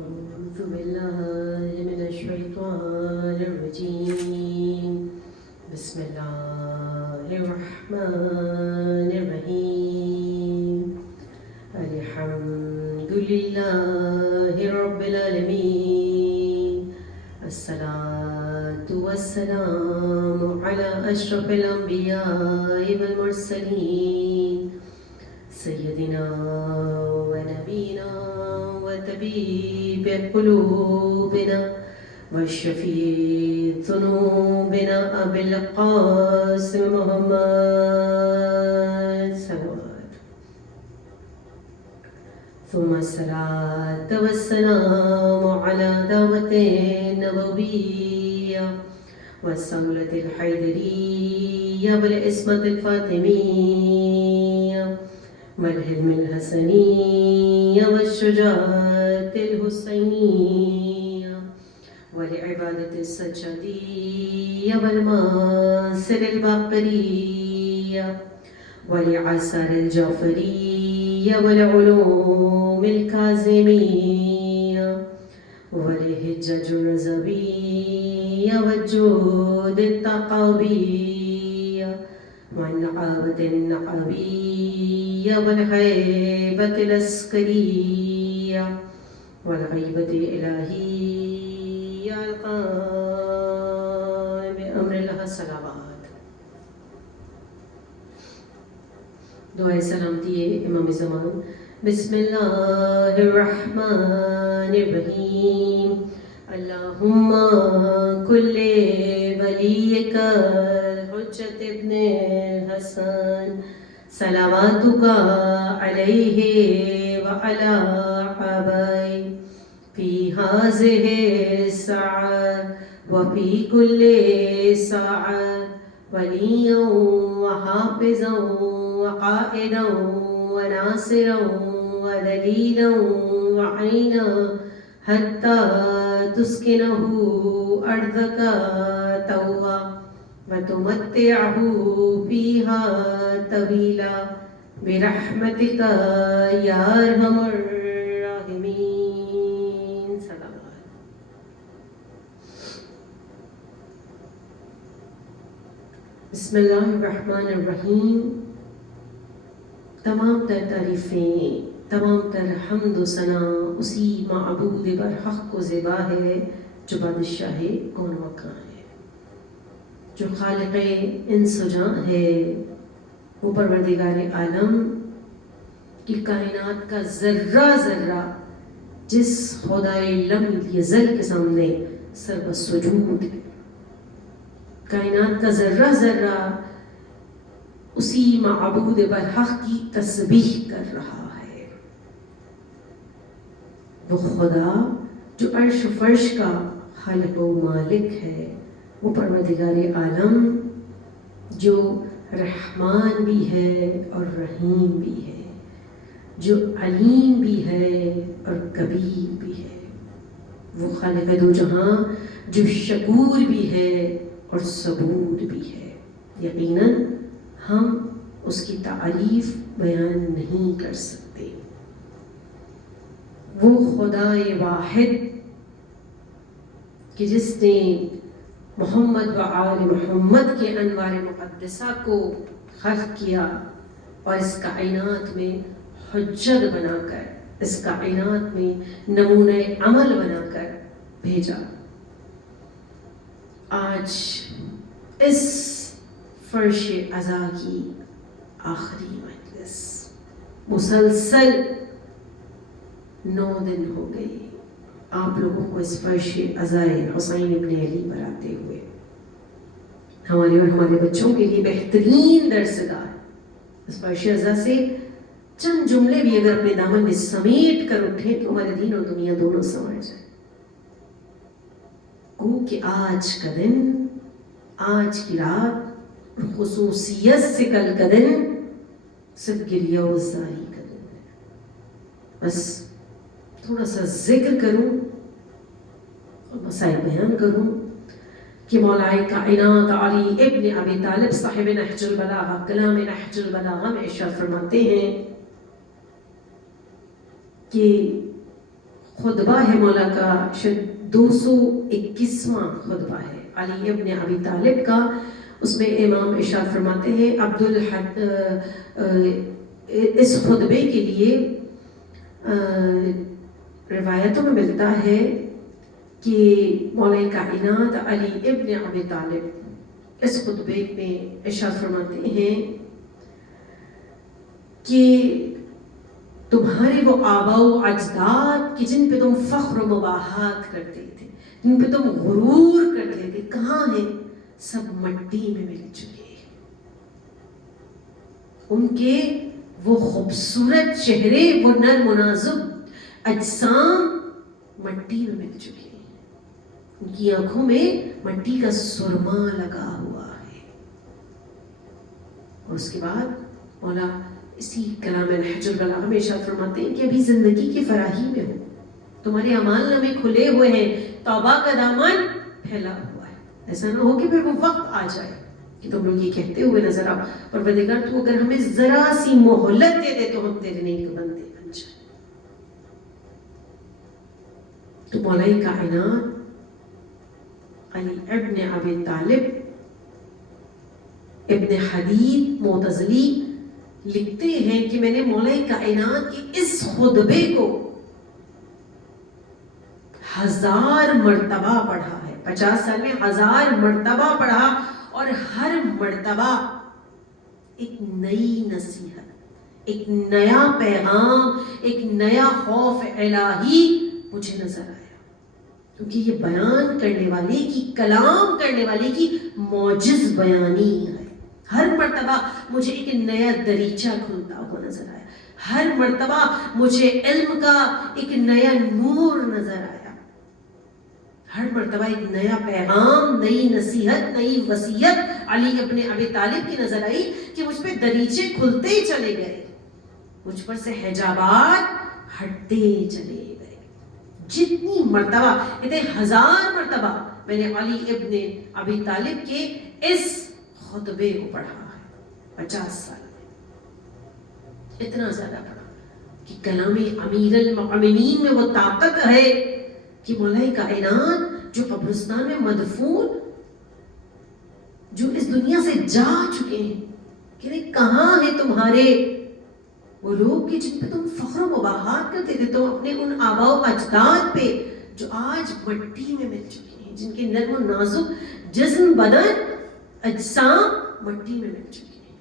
أعوذ بالله من الشيطان الرجيم بسم الله الرحمن الرحيم الحمد لله رب العالمين الصلاة والسلام على أشرف الأنبياء والمرسلين سيدنا ونبينا وطبيب قلوبنا وشفيع ذنوبنا أبي القاسم محمد صلوات ثم الصلاة والسلام على دعوة النبوية والصولة الحيدرية والعصمة الفاطمية والحلم الحسنية والشجاعة الحسينية والعبادة السجادية والماسر الباقرية والعسر الجعفرية والعلوم الكاظمية والحجة الرزبية والجود التقوية والنعابة النعبية والهيبة العسكرية والغيبة الإلهية القائم بأمر الله صلوات. دعائے سلامتی امام زمان. بسم اللہ الرحمن الرحیم. اللہم کل ولیک الحجت ابن الحسن صلواتک علیہ وعلی آبائہ فی ہذہ الساعة وفی کل ساعة ولییا وحافظا وقائدا وناصرا ودلیلا وعینا حتی تسکنہ ارضک طوعا وتمتعہ فیہا طویلا برحمتک یا ارحم الراحمین. سلام. بسم اللہ الرحمن الرحیم. تمام تر تعریفیں، تمام تر حمد و ثنا اسی معبود برحق کو زیبا ہے جو بادشاہ کون و مکان ہے، جو خالق انس و جاں ہے، وہ پروردگار عالم کی کائنات کا ذرہ ذرہ جس خدائے لم یزل کے سامنے سر بسجود ہے. کائنات کا ذرہ ذرہ اسی معبود برحق کی تسبیح کر رہا ہے. وہ خدا جو عرش و فرش کا خالق و مالک ہے، وہ پروردگار عالم جو رحمان بھی ہے اور رحیم بھی ہے، جو علیم بھی ہے اور کبیر بھی ہے. وہ خالق دو جہاں جو شکور بھی ہے اور صبور بھی ہے. یقیناً ہم اس کی تعریف بیان نہیں کر سکتے. وہ خدائے واحد کہ جس نے محمد و آل محمد کے انوار مقدسہ کو خلق کیا اور اس کائنات میں حجت بنا کر، اس کائنات میں نمونہ عمل بنا کر بھیجا. آج اس فرش عزا کی آخری مجلس، مسلسل 9 دن ہو گئے آپ لوگوں کو اس فرش عزائے حسین ابن علی پر آتے ہوئے. ہمارے اور ہمارے بچوں کے لیے بہترین درس گاہ اس فرش عزا سے چند جملے بھی اگر اپنے دامن میں سمیٹ کر اٹھیں تو ہمارے دین اور دنیا دونوں سنور جائیں. گو کہ آج کا دن، آج کی رات، خصوصیت سے کل کا دن صرف گریہ و زاری کا دن ہے. بس تھوڑا سا ذکر کروں اور مسائل بیان کروں کہ مولا کائنات علی ابن ابی طالب صاحب نہج البلاغہ، کلام نہج البلاغہ میں ارشاد فرماتے ہیں کہ خطبہ ہے مولا کا، شاید 221واں خطبہ ہے علی ابن ابی طالب کا. اس میں امام ارشاد فرماتے ہیں اس خطبے کے لیے روایتوں میں ملتا ہے کہ مولا کائنات علی ابن ابی طالب اس خطبے میں ارشاد فرماتے ہیں کہ تمہارے وہ آبا و اجداد کہ جن پہ تم فخر و مباحات کرتے تھے، جن پہ تم غرور کرتے تھے، کہاں ہیں؟ سب مٹی میں مل چکے. ان کے وہ خوبصورت چہرے، وہ نرم و نازک اجسام مٹی میں مل چکے ہیں. ان کی آنکھوں میں مٹی کا سرما لگا ہوا ہے. اور اس کے بعد مولا اسی کلام نہج البلاغہ میں ارشاد فرماتے ہیں کہ ابھی زندگی کی فراہی میں ہو، تمہارے اعمال نامے کھلے ہوئے ہیں، توبہ کا دامن پھیلا ہوا ہے. ایسا نہ ہو کہ پھر وہ وقت آ جائے کہ تم لوگ یہ کہتے ہوئے نظر آؤ پروردگار تو اگر ہمیں ذرا سی مہلت دے دے تو ہم تیرے نیک بندے بن جائیں. تو مولا کائنات علی ابن ابی طالب ابن حدید معتزلی لکھتے ہیں کہ میں نے مولا کائنات کے اس خطبے کو 1000 مرتبہ پڑھا ہے. 50 سال میں 1000 مرتبہ پڑھا، اور ہر مرتبہ ایک نئی نصیحت، ایک نیا پیغام، ایک نیا خوف الہی مجھے نظر آیا. کیونکہ یہ بیان کرنے والے کی، کلام کرنے والے کی معجز بیانی ہے. ہر مرتبہ مجھے ایک نیا دریچہ کھلتا ہوا نظر آیا. ہر مرتبہ مجھے علم کا ایک نیا نور نظر آیا. ہر مرتبہ ایک نیا پیغام، نئی نصیحت، نئی وصیت علی ابن ابی طالب کی نظر آئی کہ مجھ پہ دریچے کھلتے ہی چلے گئے، مجھ پر سے حجابات ہٹتے چلے گئے. جتنی مرتبہ، کہتے 1000 مرتبہ میں نے علی ابن ابی طالب کے اس خطبے کو پڑھا ہے 50 سال میں. اتنا زیادہ پڑھا کہ کلام امیر المؤمنین میں وہ طاقت ہے کہ مولا کائنات جو قبرستان میں مدفون، جو اس دنیا سے جا چکے ہیں، کہ کہاں ہیں تمہارے وہ لوگ کہ جن پہ تم فخر و مباحات کرتے تھے، تم اپنے ان آبا و اجداد پہ جو آج مٹی میں مل چکے ہیں، جن کے نرم و نازک جسم، بدن، اجسام مٹی میں مل چکے ہیں.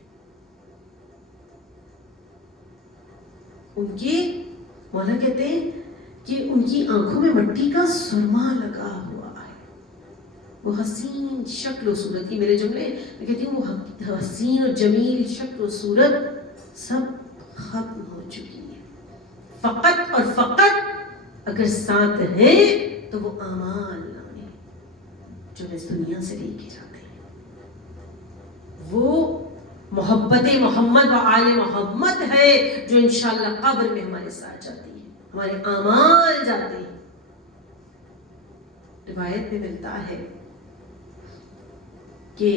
ان کے مولا کہتے ہیں کہ ان کی آنکھوں میں مٹی کا سرما لگا ہوا ہے. وہ حسین شکل و صورت کی، میرے جملے میں کہتی ہوں، وہ حسین و جمیل شکل و صورت سب ختم ہو چکی ہے. فقط اور فقط اگر ساتھ ہیں تو وہ اعمال نامے جو اس دنیا سے لے کے جاتے ہیں، وہ محبت محمد و آل محمد ہے جو انشاءاللہ قبر میں ہمارے ساتھ جاتی ہے، ہمارے اعمال جاتے ہیں. روایت میں ملتا ہے کہ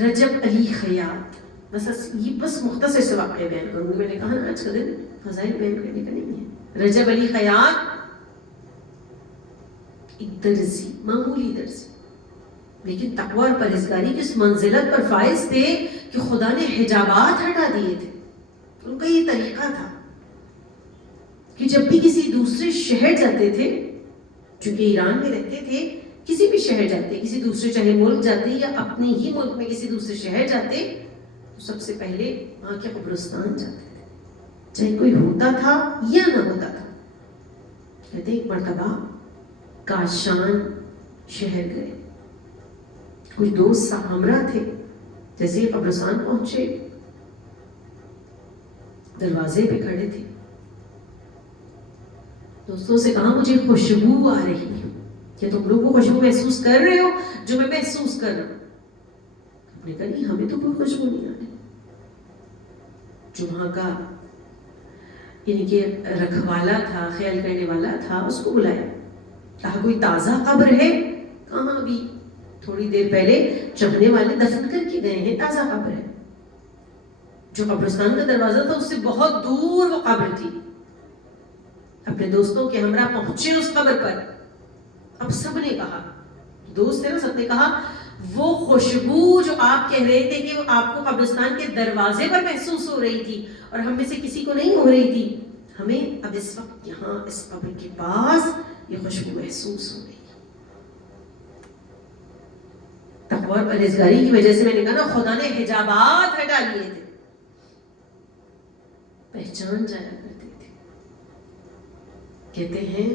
رجب علی خیاط، بس مختصر سے واقعہ بیان کروں گی. میں نے کہا نا آج کا دن فضائل بیان کرنے کا نہیں ہے. رجب علی خیاط ایک درزی، معمولی درزی، لیکن تقوی اور پرہیزگاری کی اس منزلت پر فائز تھے کہ خدا نے حجابات ہٹا دیے تھے. ان کا یہ طریقہ تھا کہ جب بھی کسی دوسرے شہر جاتے تھے، چونکہ ایران میں رہتے تھے، کسی بھی شہر جاتے، کسی دوسرے چاہے ملک جاتے یا اپنے ہی ملک میں کسی دوسرے شہر جاتے، تو سب سے پہلے وہاں کے قبرستان جاتے تھے، چاہے کوئی ہوتا تھا یا نہ ہوتا تھا. کہتے ایک مرتبہ کاشان شہر گئے، کچھ دوست ہمراہ تھے. جیسے ہی قبرستان پہنچے، دروازے پہ کھڑے تھے، دوستوں سے کہا مجھے خوشبو آ رہی ہے، کیا تم لوگ وہ خوشبو محسوس کر رہے ہو جو میں محسوس کر رہا ہوں؟ ہم نے کہا نہیں، ہمیں تو کوئی خوشبو نہیں آ رہی. جو وہاں کا یعنی کہ رکھوالا تھا، خیال کرنے والا تھا، اس کو بلایا، کہا کوئی تازہ قبر ہے؟ کہاں ابھی تھوڑی دیر پہلے چڑھنے والے دفن کر کے گئے ہیں، تازہ قبر ہے. جو قبرستان کا دروازہ تھا اس سے بہت دور وہ قبر تھی. اپنے دوستوں کے ہمراہ پہنچے اس قبر پر. اب سب نے کہا, دوست تھے نا, سب نے کہا وہ خوشبو جو آپ کہہ رہے تھے کہ وہ آپ کو قبرستان کے دروازے پر محسوس ہو رہی تھی اور ہم میں سے کسی کو نہیں ہو رہی تھی, ہمیں اب اس وقت یہاں اس قبر کے پاس یہ خوشبو محسوس ہو رہی ہے. تقویٰ اور پرہیزگاری کی وجہ سے میں نے کہا نا, خدا نے حجابات ہٹا لیے تھے, پہچان جایا کرتے تھے. کہتے ہیں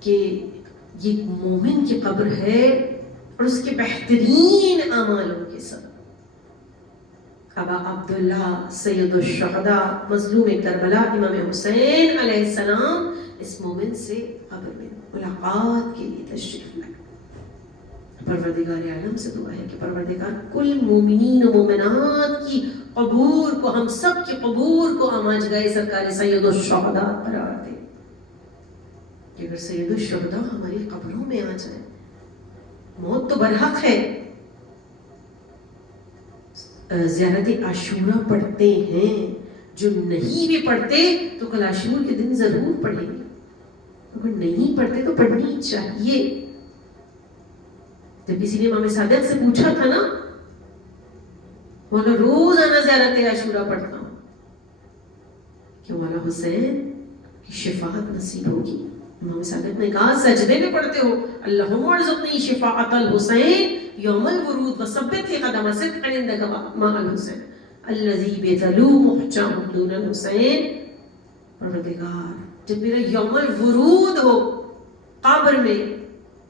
کہ یہ مومن کی قبر ہے اور اس کے بہترین اعمالوں کے ساتھ. ابا عبداللہ سید الشہداء مظلوم کربلا امام حسین علیہ السلام اس مومن سے قبر میں ملاقات کے لیے تشریف لائے. پروردگار عالم سے دعا ہے کہ پروردگار کل مومنین و مومنات کی قبور کو, ہم سب کی قبور کو آماج گئے سرکار سید الشہداء قرار دے. کہ اگر سید الشہداء ہماری قبروں میں آ جائے, موت تو برحق ہے, زیارت عاشورہ پڑھتے ہیں, جو نہیں بھی پڑھتے تو کل عاشور کے دن ضرور پڑھیں گے, اگر نہیں پڑھتے تو پڑھنی چاہیے. جب کسی نے امام صادق سے پوچھا تھا نا, مولا روزانہ زیارت عاشورہ پڑھتا ہوں, کہ مولا حسین کی شفاعت نصیب ہوگی. امام صادق نے کہا سجدے میں پڑھتے ہو اللہم ارزقنی شفاعت الحسین یوم الورود وثبت قدم صدق عندک مع الحسین الذی بذلو محجم دون الحسین. پروردگار جب میرا یوم الورود ہو قبر میں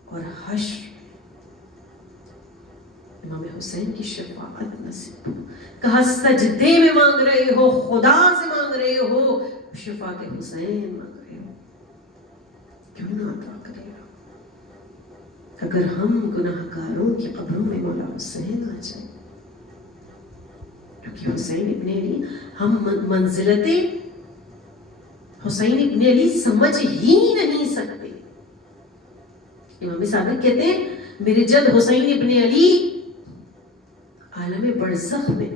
اور حشر, امام حسین کی شفاعت نصیب ہو. کہا سجدے میں مانگ رہے ہو, خدا سے مانگ رہے ہو, شفاعت حسین مانگ رہے ہو, کیوں نہ عطا کرے گا. اگر ہم گناہ گاروں کی قبروں میں مولا حسین آ جائیں, کیونکہ حسین ابن علی, ہم منزلت حسین ابن علی سمجھ ہی نہیں سکتے. امام صادق کہتے ہیں میرے جد حسین ابن علی عالم برزخ میں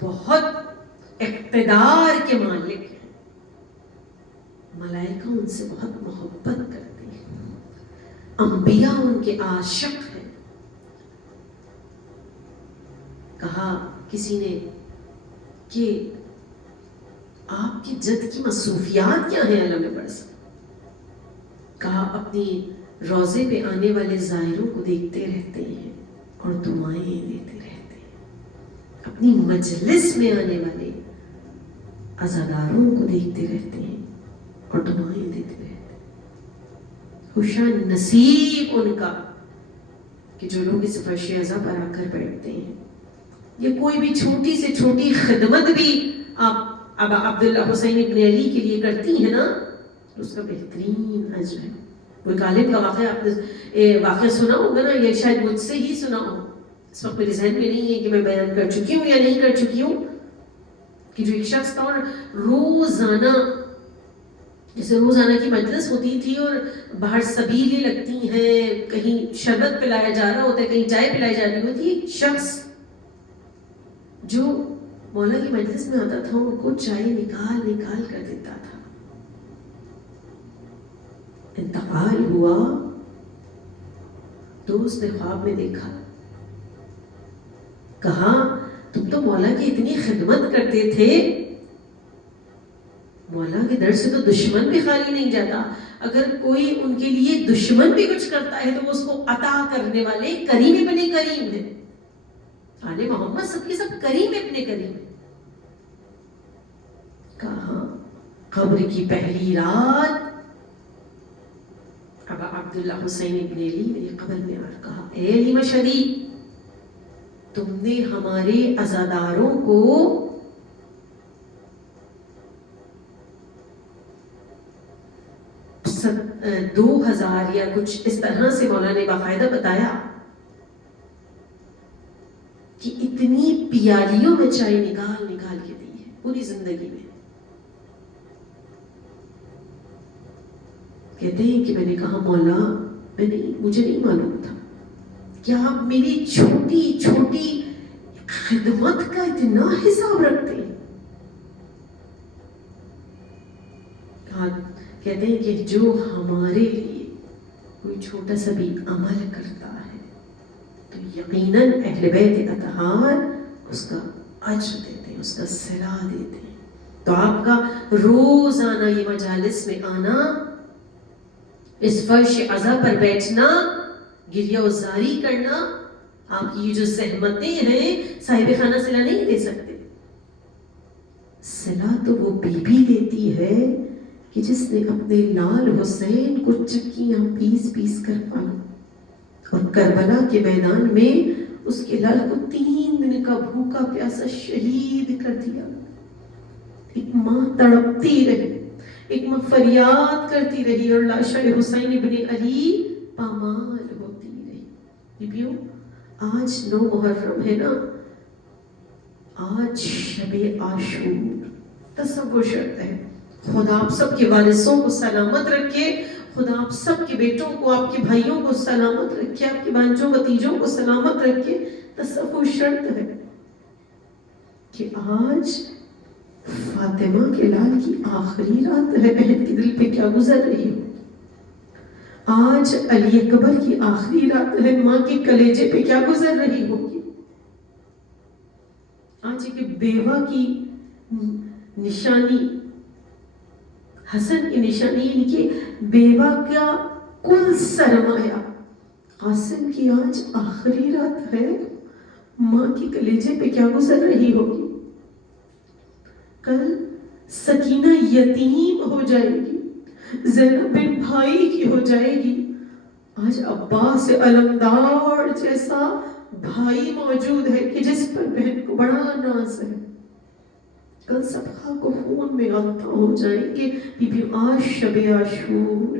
بہت اقتدار کے مالک ہیں, ملائکہ ان سے بہت محبت کرتے ہیں, انبیاء ان کے عاشق ہیں. کہا کسی نے کہ آپ کے جد کی مصروفیات کیا ہیں عالم برزخ. کہا اپنی روضے پہ آنے والے زائروں کو دیکھتے رہتے ہیں اور دعائیں دیتے رہتے ہیں, اپنی مجلس میں آنے والے عزاداروں کو دیکھتے رہتے ہیں اور دعائیں دیتے رہتے ہیں. خوشان نصیب ان کا کہ جو لوگ اس فرش عزا پر آ کر بیٹھتے ہیں, یہ کوئی بھی چھوٹی سے چھوٹی خدمت بھی آپ ابا عبداللہ حسین ابن علی کے لیے کرتی ہیں نا, اس کا بہترین اجر ہے. کوئی غالب کا واقعہ آپ نے واقعہ سنا ہوگا نا, یہ شاید مجھ سے ہی سنا ہو, اس وقت میرے ذہن میں نہیں ہے کہ میں بیان کر چکی ہوں یا نہیں کر چکی ہوں, کہ جو ایک شخص تھا اور روزانہ, جیسے روزانہ کی مجلس ہوتی تھی اور باہر سبیلیں لگتی ہیں, کہیں شربت پلایا جا رہا ہوتا ہے, کہیں چائے پلائی جا رہی ہوتی ہے, ایک شخص جو مولا کی مجلس میں آتا تھا ان کو چائے نکال نکال کر دیتا تھا. انتقال ہوا تو اس نے خواب میں دیکھا, کہا تم تو مولا کی اتنی خدمت کرتے تھے, مولا کے در سے تو دشمن بھی خالی نہیں جاتا, اگر کوئی ان کے لیے دشمن بھی کچھ کرتا ہے تو وہ اس کو عطا کرنے والے کریم ابن کریم ہیں. آل محمد سب کے سب کریم ابن کریم ہیں. کہا قبر کی پہلی رات ابا عبداللہ حسین ابن علی میری قبر میں آ کہا, اے علی مشہدی, تم نے ہمارے عزاداروں کو دو 2000 یا کچھ اس طرح سے مولا نے باقاعدہ بتایا کہ اتنی پیالیوں میں چائے نکال نکال کے دی ہے پوری زندگی میں. کہتے ہیں کہ میں نے کہا مولا مجھے نہیں معلوم تھا کہ آپ میری چھوٹی چھوٹی خدمت کا اتنا حساب رکھتے ہیں. ہاتھ کہتے ہیں کہ جو ہمارے لیے کوئی چھوٹا سا بھی عمل کرتا ہے تو یقیناً اہل بیت اطہار اس کا اجر دیتے ہیں، اس کا صلہ دیتے ہیں۔ تو آپ کا روزانہ یہ مجالس میں آنا، اس فرش عزا پر بیٹھنا، گریہ و زاری کرنا، آپ کی یہ جو زحمتیں ہیں صاحب خانہ صلہ نہیں دے سکتے۔ صلہ تو وہ بی بی دیتی ہے کہ جس نے اپنے لال حسین کو چکیاں پیس پیس کر پالا اور کربلا کے میدان میں اس کے لال کو 3 دن کا بھوکا پیاسا شہید کر دیا۔ ایک ماں تڑپتی رہی، ایک ماں فریاد کرتی رہی اور لاشا حسین ابن علی پامال ہوتی رہی۔ بیبیوں، آج 9 محرم ہے نا، آج شب عاشور، تصور شرط ہے خدا آپ سب کے وارثوں کو سلامت رکھے، خدا آپ سب کے بیٹوں کو، آپ کے بھائیوں کو سلامت رکھے، آپ کے بھانجوں بتیجوں کو سلامت رکھے۔ تصور شرط ہے کہ آج فاطمہ کے لال کی آخری رات ہے، بہن کے دل پہ کیا گزر رہی ہو۔ آج علی اکبر کی آخری رات ہے، ماں کے کلیجے پہ کیا گزر رہی ہوگی۔ آج ایک بیوہ کی نشانی، حسن کی نشانی، یعنی کہ بیوہ کا کل سرمایہ، قاسم کی آج آخری رات ہے، ماں کی کلیجے پہ کیا گزر رہی ہوگی۔ کل سکینہ یتیم ہو جائے گی، زینب بن بھائی کی ہو جائے گی، آج عباس علمدار جیسا بھائی موجود ہے کہ جس پر بہن کو بڑا ناز ہے، کل سب خاک و خون میں غلطہ ہو جائیں گے۔ بی آج شب عاشور،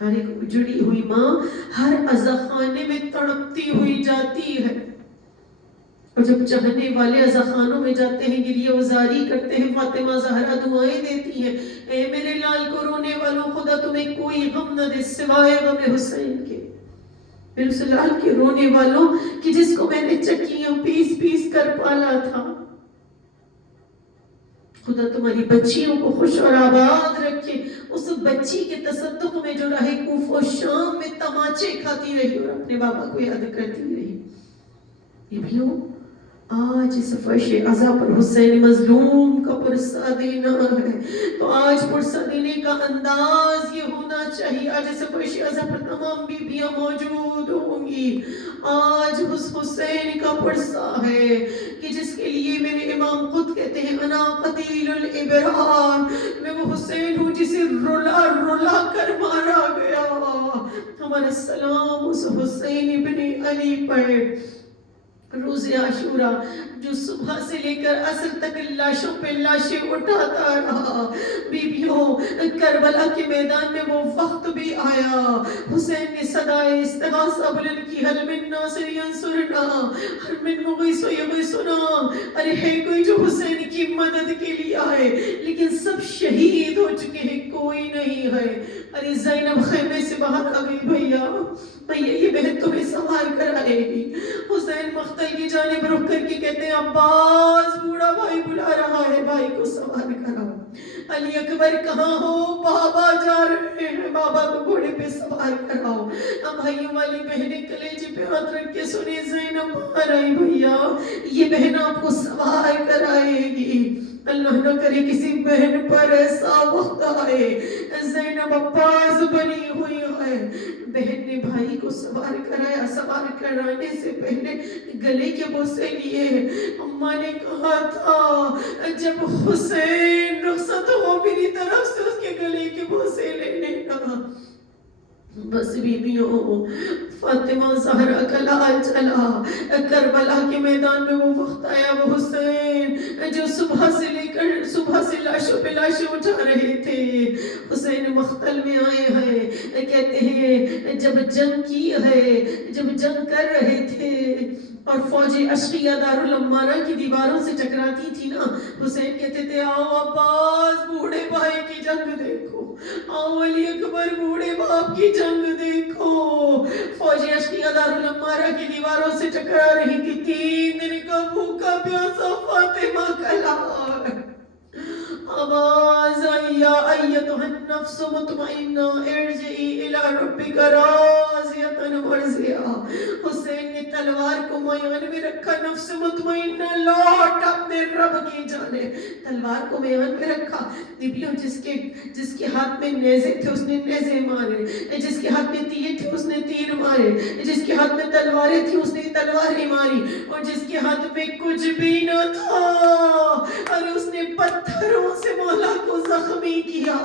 ہر ایک اجڑی ہوئی ماں ہر عزاخانے میں تڑپتی ہوئی جاتی ہے، اور جب چاہنے والے عزاخانوں میں جاتے ہیں، گریہ وزاری کرتے ہیں، فاطمہ زہرا دعائیں دیتی ہیں، اے میرے لال کو رونے والوں، خدا تمہیں کوئی غم نہ دے سوائے غم حسین کے، میرے اس لال کے رونے والوں کہ جس کو میں نے چکیاں پیس پیس کر پالا تھا، خدا تمہاری بچیوں کو خوش اور آباد رکھے، اس بچی کے تصدق میں جو راہ کوفہ و شام میں تماچے کھاتی رہی اور اپنے بابا کو یاد کرتی رہی۔ بیبیوں، آج اس فرش عزا پر حسین مظلوم کا پرسہ دینا ہے، تو آج پرسہ دینے کا انداز یہ ہونا چاہیے۔ آج اس فرش عزا پر تمام بیبیاں موجود ہوں گی، آج اس حسین کا پرسہ ہے کہ جس کے لیے میرے امام خود کہتے ہیں انا قتیل الابرار، میں وہ حسین ہوں جسے رلا رلا کر مارا گیا۔ ہمارا سلام اس حسین ابن علی پر۔ روز عاشورہ جو صبح سے لے کر عصر تک لاشوں پہ لاشیں اٹھاتا رہا، بیبیوں، کربلا کے میدان میں وہ وقت بھی آیا، حسین نے صدائے استغاثہ بلند کی، حل من ناصر ینصرنا، حل من مغیث یغیثنا، ارے ہے کوئی جو حسین کی مدد کے لیے آئے، لیکن سب شہید ہو چکے ہیں، کوئی نہیں ہے۔ ارے زینب خیمے سے باہر آ گئی، بھیا یہ بہن تمہیں سنبھال کر آئے گی۔ حسین مقتل کی جانب رخ کر کے کہتے ہیں عباس بوڑھا بھائی بلا رہا ہے، بھائی کو سوار کراؤ۔ علی اکبر کہاں ہو؟ بابا جا رہے ہیں، بابا کو گھوڑے پہ سوار کراؤ۔ اب بھائیوں والی بہنیں کلیجے پہ ہاتھ رکھ کے سنیں، زینب باہر آئی بھیا، یہ بہن آپ کو سوار کرائے گی۔ اللہ نہ کرے کسی بہن پر ایسا وقت آئے، زینب عباس بنی ہوئی ہے، بہن نے بھائی کو سوار کرایا، سوار کرانے سے پہلے گلے کے بوسے لیے۔ اماں نے کہا تھا جب حسین رخصت ہو میری طرف سے اس کے گلے کے بوسے لینے کا۔ بس بیبیوں، فاطمہ زہرا کا لال چلا، کربلا کے میدان میں وہ وقت آیا، وہ حسین جو صبح سے لاشوں پہ لاشیں اٹھا رہے تھے، حسین مقتل میں آئے ہیں۔ کہتے ہیں جب جنگ کی ہے، جب جنگ کر رہے تھے اور فوج اشقیہ دارالعمارہ کی دیواروں سے ٹکراتی تھی نا، حسین کہتے تھے آؤ عباس بوڑھے بھائی کی جنگ دیکھو، آؤ علی اکبر بوڑھے باپ کی جنگ دیکھو۔ فوج اشقیہ دارالعمارہ کی دیواروں سے ٹکرا رہی تھی، 3 دن کا بھوکا پیاسا فاطمہ کا لال، آواز آئی یا ایتھا النفس مطمئنہ ارجعی الی ربک راضیۃ مرضیہ. حسین نے تلوار کو میان میں رکھا. نفس مطمئنہ لوٹ اپنے رب کی جانب. تلوار کو میان میں رکھا. نبیوں جس کے ہاتھ میں نیزے تھے اس نے نیزے مارے, جس کے ہاتھ میں تیر تھے اس نے تیر مارے, جس کے ہاتھ میں تلواریں تھی اس نے تلواریں ماری, اور جس کے ہاتھ میں کچھ بھی نہ تھا اور اس نے پتھروں سے مولا کو زخمی کیا.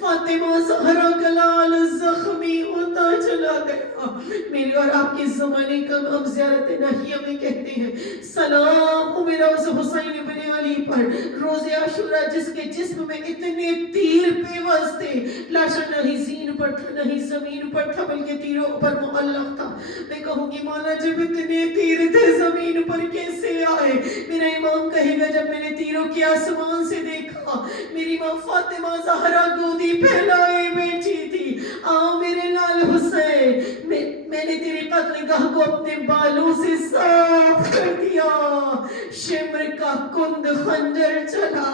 فاطمہ زہرا کا لال زخمی ہوتا چلا گیا. میرے اور آپ کے زمانے کا ہم زیارت ناہیہ میں کہتے ہیں سلام ہو میرا اس حسین ابن علی پر. روز عاشورہ جس کے جسم میں اتنے تیر پیوست تھے, لاشا نہیں زین پر تھا نہیں زمین پر تھا بلکہ تیروں پر معلق تھا. میں کہوں گی مولا جب اتنے تیر تھے زمین پر کیسے آئے؟ میرا امام کہے گا جب میں نے تیروں کی آسمان سے دیکھا میری ماں فاطمہ زہرا گودی پھیلائے بیٹھی تھی. میرے لال حسین, میں نے تیری قتل گاہ کو اپنے بالوں سے صاف کر دیا. شمر کا کند خنجر چلا.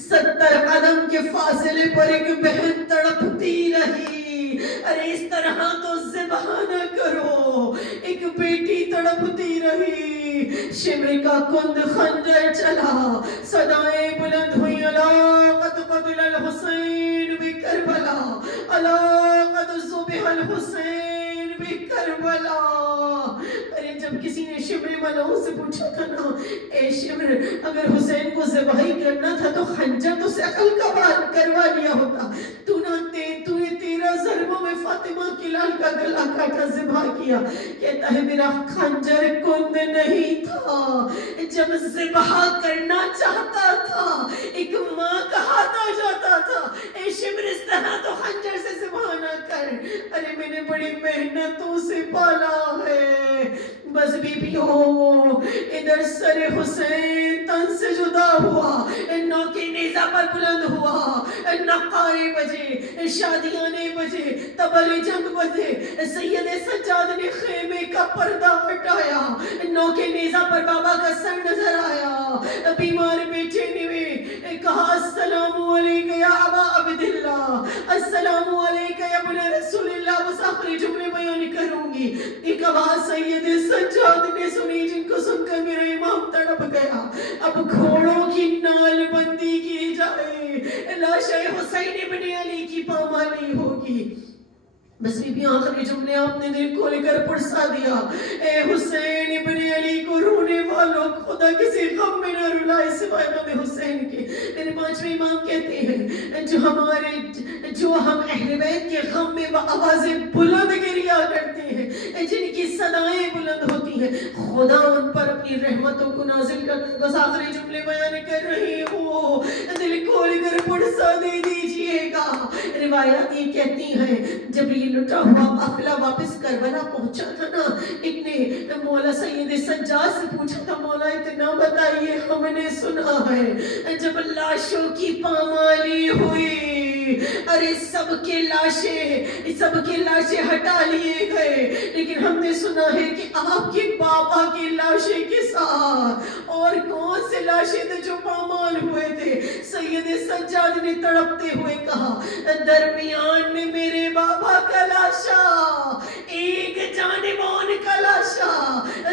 70 قدم کے فاصلے پر ایک بہن تڑپتی رہی. ارے اس طرح تو ذبح نہ کرو. ایک بیٹی تڑپتی رہی. شمر کا کند خنجر چلا. صدائیں بلند ہوئی الا قد قتل الحسین بکربلا, الا قد ذبح الحسین بکربلا. ارے جب کسی نے شمر ملعون سے پوچھا تھا نا, اے شمر اگر حسین کو ذبح کرنا تھا تو خنجر تو سے عقل کا بار کروا لیا ہوتا. تو نے 13 ضربوں میں فاطمہ کی لال کا گلا کاٹا, ذبح کیا. کہتا ہے میرا خنجر کند نہیں تھا. جب ذبح کرنا چاہتا تھا ایک ماں کا ہاتھ آ جاتا تھا, اے شمر اس طرح تو خنجر سے ذبح نہ کر. ارے میں نے بڑی محنتوں سے پالا ہے. بس بیبیوں ادھر سر حسین تن سے جدا ہوا, نوکے نیزہ پر بلند ہوا, نقارے بجے, شادیانے بجے, طبل جنگ بجے. سید سجاد نے خیمے کا پردہ ہٹایا. نوکے نیزہ پر بابا کا سر نظر آیا. بیمار بیٹے نے کہا السلام علیکہ یا ابا عبداللہ, السلام علیکہ یا ابن رسول اللہ. بس آخری جملے بیان کروں گی. ایک آواز سید سجاد نے سنی جن کو سن کر میرا امام تڑپ گیا. اب گھوڑوں کی نال بندی کی جائے, لاش حسین ابن علی کی پامالی ہوگی. بس بھی آخری جملے آپ نے دل کھول کر پرسا دیا. اے حسین ابن علی کو رونے والوں, خدا کسی غم میں نہ رلائے سوائے غم حسین کے. میرے 5ویں امام کہتے ہیں جو ہم اہل بیت کے غم میں آوازیں بلند گریا کرتے ہیں, جن کی صدائیں بلند ہوتی ہیں, خدا ان پر اپنی رحمتوں کو نازل کرتا ہے. بس آخری جملے بیان کر رہی ہوں, دل کھول کر پرسا دے دیجئے گا. روایات یہ کہتی ہیں جب یہ لٹا ہوا قافلہ واپس کربلا پہنچا تھا نا, ایک نے مولا سید سجاد سے پوچھا تھا مولا اتنا بتائیے ہم نے سنا ہے جب لاشوں کی پامالی ہوئی, ارے سب کے لاشیں ہٹا لیے گئے, لیکن ہم نے سنا ہے کہ آپ کے بابا کی لاشیں کے ساتھ اور کون سے لاشیں تھے جو پامال ہوئے تھے. سید سجاد نے تڑپتے ہوئے کہا درمیان میں میرے بابا کا لاشا, ایک جانب ان کا لاشا,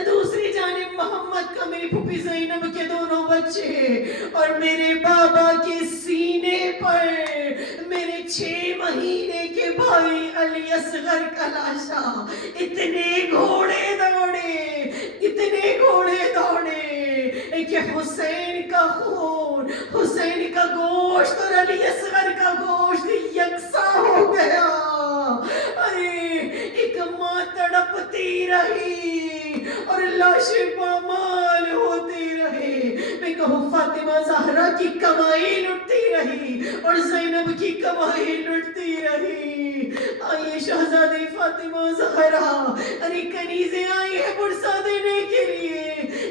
دوسری جانب محمد کا میری پھوپھی زینب کے دونوں بچے, اور میرے بابا کے سینے پر میرے 6 مہینے کے بھائی علی اصغر کا لاشا. اتنے گھوڑے دوڑے کہ حسین کا خون, حسین کا گوشت اور علی اصغر کا گوشت یکساں ہو گیا. ارے ایک ماں تڑپتی رہی اور لاشیں پامال ہوتی رہی. میں کہوں فاطمہ زہرا کی کمائی لٹتی رہی اور زینب کی کمائی لٹتی رہی. آئیے شہزادی فاطمہ زہرا, ارے کنیزیں آئی ہیں پرسہ دینے کے لیے.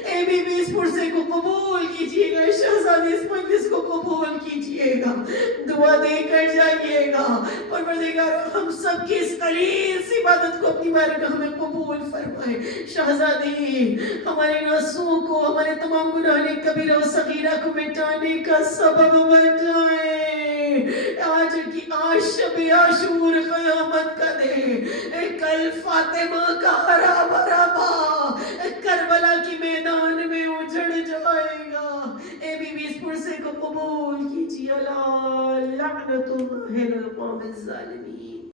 اے بی بی اس پرسے کو قبول کیجیے گا, شہزادی اس مجلس کو قبول کیجیے جائیے گا، دعا دے کر جائیے گا۔ پروردگار ہم سب کی اس قلیل سی عبادت کو اپنی بارگاہ میں قبول فرمائے۔ شہزادی ہمارے آنسوؤں کو، ہمارے تمام گناہ کبیرہ و صغیرہ کو مٹانے کا سبب بن جائے۔ آج کی شب عاشور قیامت کا دے، کل فاطمہ کا ہرا بھرا باغ کربلا کی میدان میں اجڑ جائے گا۔ اے بی بی اس پرسے کو قبول کیجیے۔ اللہ لعنت اللہ علی القوم الظالمین۔